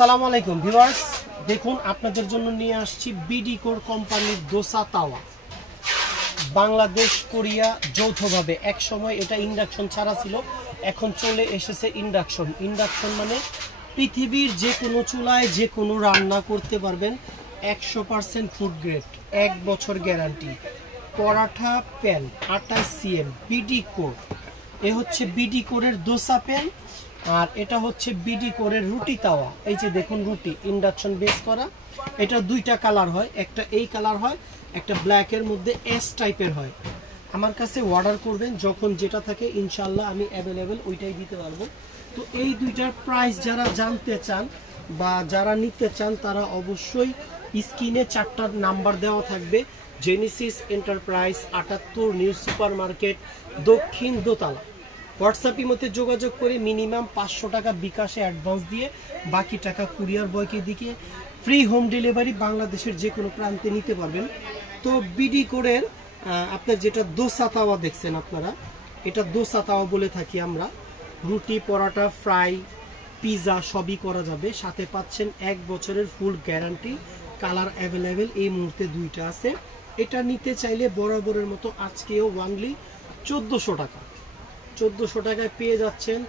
আসসালামু আলাইকুম ভিউয়ার্স, দেখুন আপনাদের জন্য নিয়ে আসছি বিডি কোর কোম্পানির দোসা তাওয়া। বাংলাদেশ কোরিয়া যৌথভাবে এক সময় এটা ইন্ডাকশন ছাড়া ছিল, এখন চলে এসেছে ইন্ডাকশন। ইন্ডাকশন মানে পৃথিবীর যে কোনো চুলায় যে কোনো রান্না করতে পারবেন। 100% ফুড গ্রেড, 1 বছর guarantee. Paratha pan 28 cm BD core. এ হচ্ছে বিডি কোরের দোসা প্যান, আর এটা হচ্ছে বিডি কোরের রুটি তাওয়া। এই যে দেখুন রুটি ইন্ডাকশন বেস করা। এটা দুইটা কালার হয়, একটা এই কালার হয়, একটা ব্ল্যাকের মধ্যে এস টাইপের হয়। আমার কাছে অর্ডার করবেন, যখন যেটা থাকে ইনশাল্লাহ আমি অ্যাভেলেবেল ওইটাই দিতে পারবো। তো এই দুইটার প্রাইস যারা জানতে চান বা যারা নিতে চান তারা অবশ্যই স্ক্রিনে 4টা নাম্বার দেওয়া থাকবে। Genesis enterprise 78 new super market, দক্ষিণ দোতলা। হোয়াটসঅ্যাপের মধ্যে যোগাযোগ করে মিনিমাম 500 টাকা বিকাশে অ্যাডভান্স দিয়ে বাকি টাকা কুরিয়ার বয়কে দিকে ফ্রি হোম ডেলিভারি বাংলাদেশের যে কোনো প্রান্তে নিতে পারবেন। তো বিডি কোরের আপনার যেটা দোসা তাওয়া দেখছেন আপনারা, এটা দোসা তাওয়া বলে থাকি আমরা। রুটি, পরাটা, ফ্রাই, পিৎজা সবই করা যাবে। সাথে পাচ্ছেন 1 বছরের ফুল গ্যারান্টি। কালার অ্যাভেলেবেল এই মুহূর্তে দুইটা আছে। এটা নিতে চাইলে বরাবরের মতো আজকেও ওয়ানলি 1400 টাকা। 1400 টাকায় পেয়ে যাচ্ছেন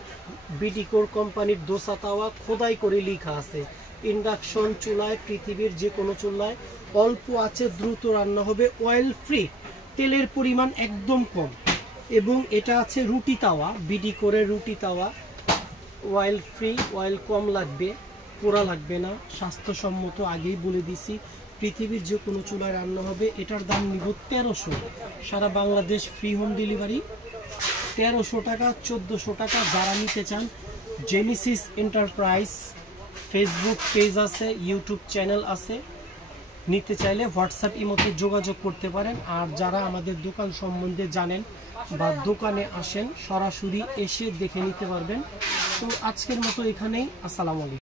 বিডি কোর কোম্পানির দোসা তাওয়া। খোদাই করে লেখা আছে ইন্ডাকশন চুলায়, পৃথিবীর যে কোনো চুলায় অল্প আছে দ্রুত রান্না হবে, অয়েল ফ্রি, তেলের পরিমাণ একদম কম। এবং এটা আছে রুটি তাওয়া, বিডি কোরের রুটি তাওয়া, অয়েল ফ্রি, অয়েল কম লাগবে, পোড়া লাগবে না, স্বাস্থ্যসম্মত। আগেই বলে দিছি পৃথিবীর যে কোনো চুলায় রান্না হবে। এটার দাম নিব 1300, সারা বাংলাদেশ ফ্রি হোম ডেলিভারি। 1300 টাকা, 1400 টাকা। যারা নিতে চান জেনেসিস এন্টারপ্রাইজ ফেসবুক পেজ আছে, ইউটিউব চ্যানেল আছে। নিতে চাইলে হোয়াটসঅ্যাপ ইমোতে যোগাযোগ করতে পারেন। আর যারা আমাদের দোকান সম্বন্ধে জানেন বা দোকানে আসেন, সরাসরি এসে দেখে নিতে পারবেন। তো আজকের মতো এখানেই। আসসালামু আলাইকুম।